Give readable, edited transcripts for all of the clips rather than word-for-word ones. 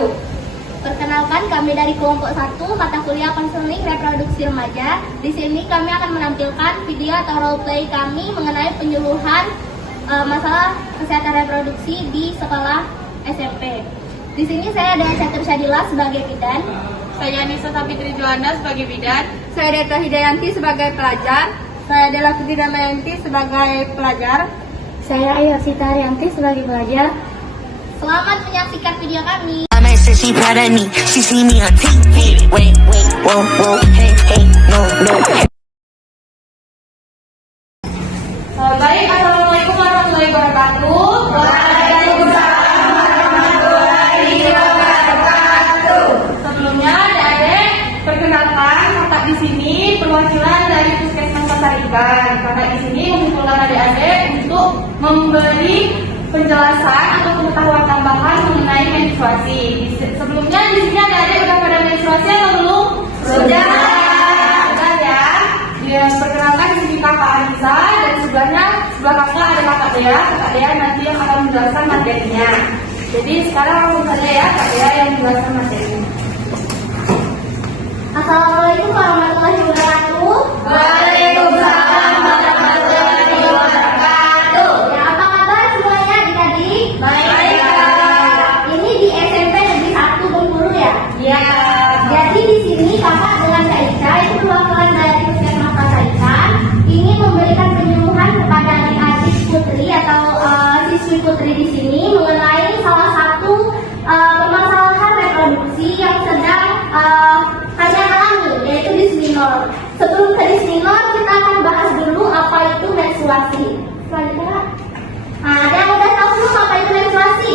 wabarakatuh. Perkenalkan, kami dari kelompok 1 mata kuliah konseling reproduksi remaja. Di sini kami akan menampilkan video atau role play kami mengenai penyuluhan masalah kesehatan reproduksi di sekolah SMP. Di sini saya ada Catur Syadila sebagai bidan. Saya Nisa Sapitri Joanda sebagai bidan. Saya Deta Hidayanti sebagai pelajar. Saya Dela Putri Damayanti sebagai pelajar. Saya Ayu Sita Arianti sebagai pelajar. Selamat menyaksikan video kami. She proud of me, she see me on TV. Wait, whoa, hey, no. Baik, assalamualaikum warahmatullahi wabarakatuh. Waalaikumsalam warahmatullahi wabarakatuh. Sebelumnya, adik-adik, perkenalkan kakak di sini perwakilan dari Puskesmas Pasar Ikan. Kakak di sini mengumpulkan adik-adik untuk memberi penjelasan atau pengetahuan tambahan mengenai menstruasi. Sebelumnya di sini adik-adik udah pada menstruasi atau belum? Sudah ya. Dia perkenalkan di sini kakak Anissa dan sebelah kakak ada kakak Dea. Kakak Dea nanti yang akan menjelaskan materinya. Jadi sekarang langsung saja ya Kak Dea yang menjelaskan materinya. Assalamualaikum warahmatullahi wabarakatuh. Waalaikumsalam warahmatullahi wabarakatuh. Ya, apa kabar semuanya adik-adik? Baik. Ini di SMP Negeri 1 Bengkulu ya? Iya. Jadi di sini kakak dengan Kak Ica itu perwakilan dari Puskesmas Pasar Ikan ingin memberikan penyuluhan kepada adik-adik putri atau siswi putri di sini mengenai salah satu permasalahan reproduksi yang sedang kalian alami, yaitu disminor. Sebelum ke disminor, kita akan bahas dulu apa itu menstruasi. Selanjutnya, ada yang udah tahu belum apa itu menstruasi?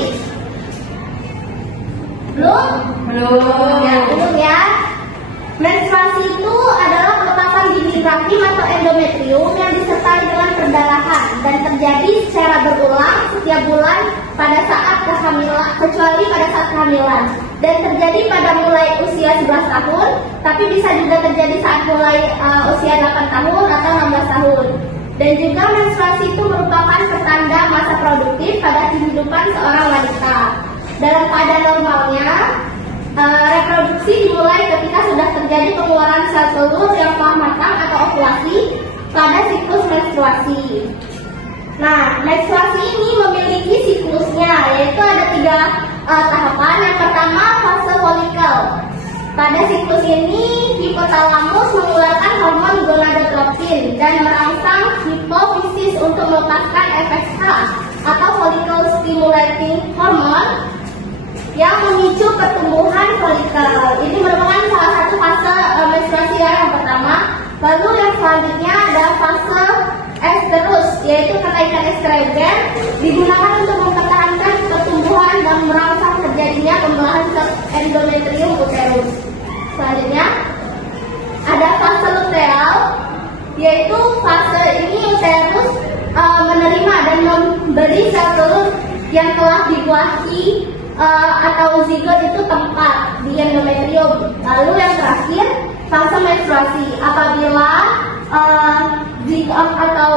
Belum? Belum ya. Menstruasi itu adalah pelepasan bibit rahim atau endometrium yang disertai dengan perdarahan dan terjadi secara berulang setiap bulan pada saat kehamilan, kecuali pada saat kehamilan, dan terjadi pada mulai usia 11 tahun, tapi bisa juga terjadi saat mulai usia 8 tahun atau 16 tahun. Dan juga menstruasi itu merupakan pertanda masa produktif pada kehidupan seorang wanita. Dalam keadaan normalnya, reproduksi dimulai ketika sudah terjadi pengeluaran sel telur yang telah matang atau ovulasi pada siklus menstruasi. Nah, menstruasi ini memiliki siklusnya, yaitu ada 3 tahapan. Yang pertama, fase folikel. Pada siklus ini, hipotalamus mengeluarkan hormon gonadotropin dan merangsang hipofisis untuk melepaskan FSH atau follicle stimulating hormone yang memicu pertumbuhan folikel. Ini merupakan salah satu fase menstruasi yang pertama. Lalu yang selanjutnya ada fase estrus, yaitu kenaikan estrogen digunakan untuk mempertahankan pertumbuhan dan merangsang terjadinya pembelahan sel endometrium uterus. Selanjutnya ada fase luteal, yaitu fase ini uterus menerima dan memberi sel telur yang telah dibuahi atau zigot itu tempat di endometrium. Lalu yang terakhir fase menstruasi, apabila zigot atau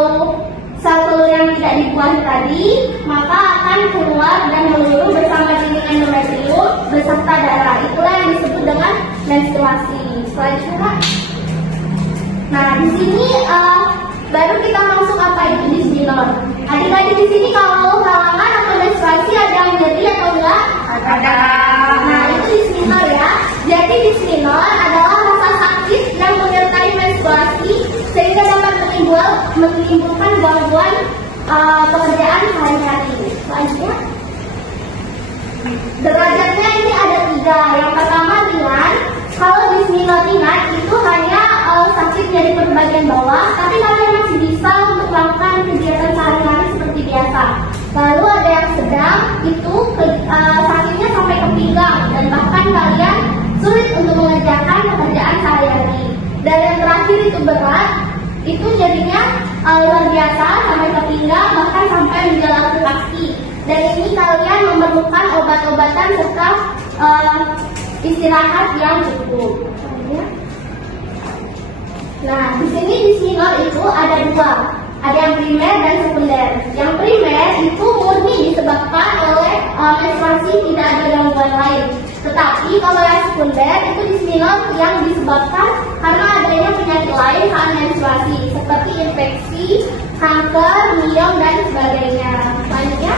sel telur yang tidak dibuahi tadi maka akan keluar dan meluruh bersama dinding endometrium beserta darah. Itulah yang disebut dengan menstruasi. Selanjutnya, nah di sini baru kita masuk apa itu disminor. Adik-adik di sini kalau halangan atau menstruasi ada yang nyeri atau enggak? Ada. Nah itu disminor ya. Jadi disminor adalah rasa sakit yang menyertai menstruasi sehingga dapat menimbulkan gangguan pekerjaan sehari-hari. Selanjutnya, derajatnya ini ada 3. Yang pertama ringan. Kalau disminor ringan itu hanya sakit dari bagian bawah, tapi kalian masih bisa untuk melakukan kegiatan sehari-hari seperti biasa. Lalu ada yang sedang, itu sakitnya sampai ke pinggang dan bahkan kalian sulit untuk mengerjakan pekerjaan sehari-hari. Dan yang terakhir itu berat, itu jadinya luar biasa sampai ke pinggang bahkan sampai menjelang ke kaki. Dan ini kalian memerlukan obat-obatan serta istirahat yang cukup. Nah, di sini disminor itu ada 2. Ada yang primer dan sekunder. Yang primer itu murni disebabkan oleh menstruasi, tidak ada gangguan lain. Tetapi kalau yang sekunder itu disminor yang disebabkan karena adanya penyakit lain saat menstruasi seperti infeksi, kanker, myom dan sebagainya. Selanjutnya.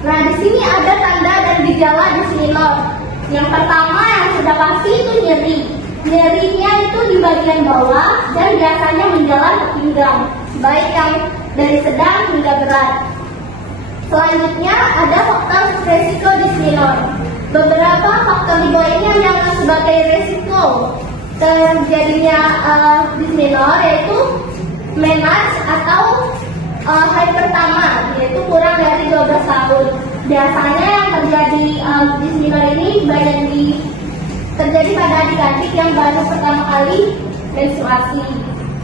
Nah, di sini ada tanda dan gejala disminor. Yang pertama yang sudah pasti itu nyeri. Nyerinya itu di bagian bawah dan biasanya menjalar ke pinggang, baik yang dari sedang hingga berat. Selanjutnya ada faktor resiko disminor. Beberapa faktor di bawah ini yang sebagai resiko terjadinya disminor yaitu menarche atau hari pertama, yaitu kurang dari 12 tahun. Biasanya yang terjadi disminor ini banyak terjadi pada adik-adik yang baru pertama kali menstruasi.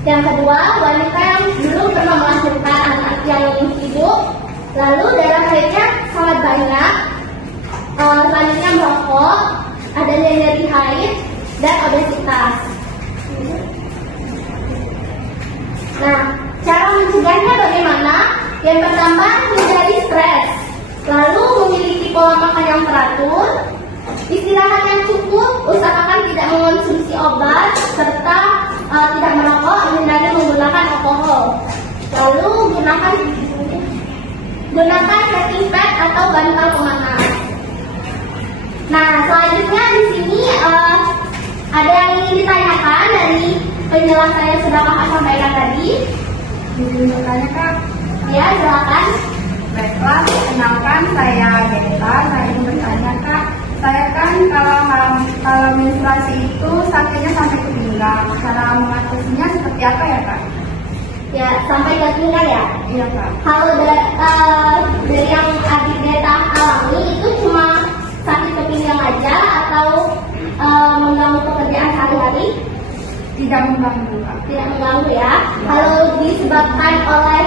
Yang kedua, wanita yang belum pernah melahirkan anak yang hidup, lalu darah haidnya sangat banyak, selanjutnya merokok, adanya nyeri haid, dan obesitas. Nah, cara mencegahnya bagaimana? Yang pertama, hindari stres, lalu memiliki pola makan yang teratur, istirahat yang cukup, usahakan tidak mengonsumsi obat, serta tidak merokok, hindari menggunakan alkohol. Lalu gunakan setting pad atau bantal pemanas. Nah, selanjutnya di sini ada yang ingin ditanyakan dari penjelasan yang sudah Kakak sampaikan tadi. Izin bertanya Kak. Ya, silakan. Baiklah, kenalkan saya Geta. Saya ingin bertanya Kak. Saya kan kalau menstruasi itu sakitnya sampai ke pinggang. Cara mengatasinya seperti apa ya Kak? Ya, sampai ke pinggang ya. Iya Kak. Kalau dari yang adik Geta alami itu cuma sakit ke pinggang aja atau mengganggu pekerjaan sehari-hari? Tidak mengganggu Kak. Tidak mengganggu ya. Kalau disebabkan oleh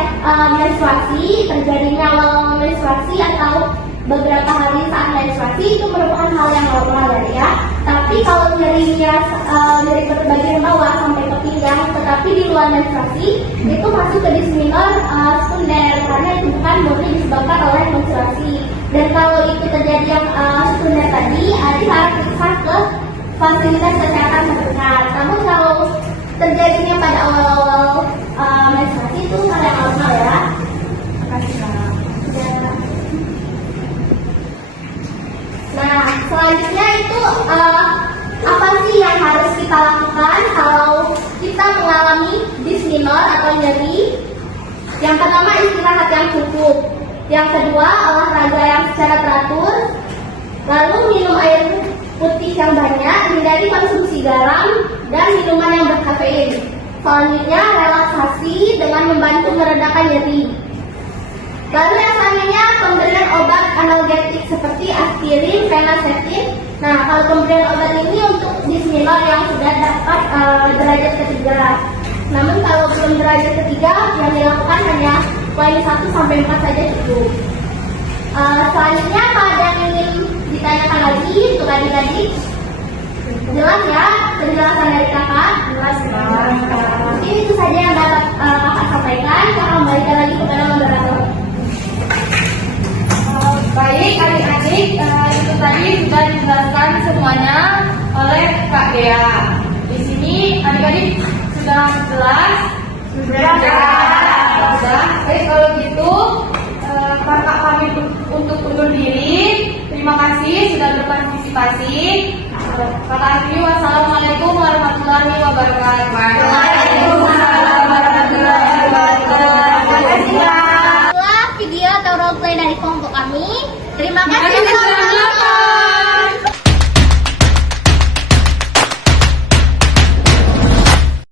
menstruasi, terjadinya awal menstruasi atau beberapa hari saat menstruasi itu merupakan hal yang normal ya. Tapi kalau nyerinya dari bagian bawah sampai ke pinggang, tetapi di luar menstruasi itu masuk ke disminor sekunder karena itu bukan murni disebabkan oleh menstruasi. Dan kalau itu terjadi yang sekunder tadi, adik harus periksa ke fasilitas kesehatan terdekat. Namun kalau terjadinya pada awal-awal menstruasi itu hal yang normal ya. Makasih Kak. Nah, selanjutnya itu apa sih yang harus kita lakukan kalau kita mengalami disminor atau nyeri? Yang pertama, istirahat yang cukup. Yang kedua, olahraga yang secara teratur. Lalu minum air putih yang banyak, hindari konsumsi garam dan minuman yang berkafein. Selanjutnya, relaksasi dengan membantu meredakan nyeri. Lalu yang selanjutnya, pemberian obat analgetik seperti aspirin, fenacetin. Nah, kalau pemberian obat ini untuk disminor yang sudah dapat derajat ketiga. Namun kalau belum derajat ketiga, yang dilakukan hanya poin 1 sampai 4 saja cukup. Selanjutnya, apa ada yang ingin ditanyakan lagi untuk adik-adik? Jelas ya penjelasan dari kakak? Jelas Kak. Mungkin itu saja yang dapat kakak sampaikan. Kakak kembalikan lagi kepada moderator. Baik adik-adik, itu tadi sudah dijelaskan semuanya oleh Kak Dea. Di sini adik-adik sudah jelas? Sudah. Baik, kalau gitu kakak kami untuk undur diri. Terima kasih sudah berpartisipasi. Kakak Afi, wassalamualaikum warahmatullahi wabarakatuh. Waalaikumsalam warahmatullahi wabarakatuh. Itulah video atau roleplay dari kelompok kami. Terima kasih.